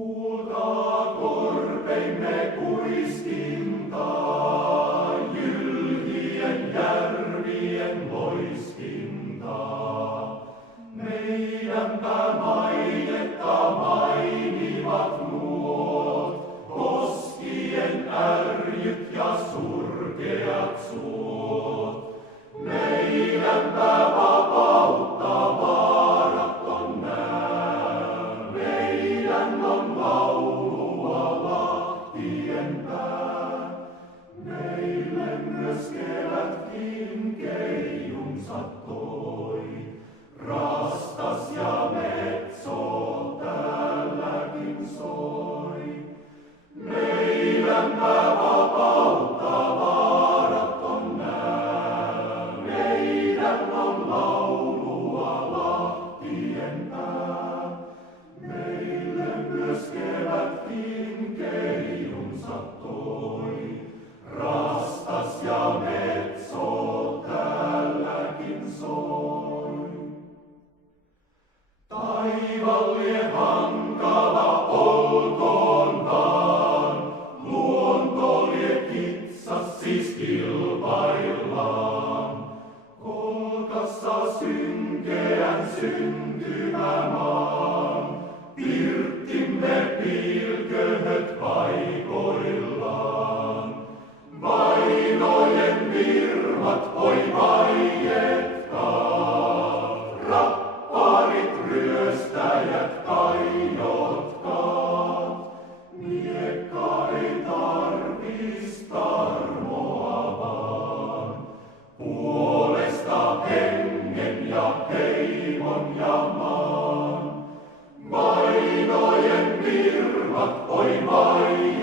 Kuulkaa korpeimme kuiskintaa, jylhien järvien loiskintaa. Meidänpä mainetta mainivat nuot, koskien ärjyt ja surkeat suot. Meidänpä vapautta vaaraton nää, meidän on laulua lahtien pää. Meille myös kevätkin keijunsa toi, rastas ja metso täälläkin soi. Meidänpä vapautta vaaraton nää, meidän on laulua lahtien pää. Meille myös kevätkin keijunsa toi, rastas ja metso täälläkin soi. Taivaan lie hankala olkoonkaan, luonto lie kitsas siis kilpaillaan. Kolkassa synkeän syntymämaan, pirttimme pilköhöt paikoillaan. Vainojen virmat voi vaietkaa, rapparit ryöstäjät kaiotkaa. Miekka ei tarvis tarmoa vaan, puolesta hengen ja heimon ja maan. Vainojen virmat voi vaietkaa,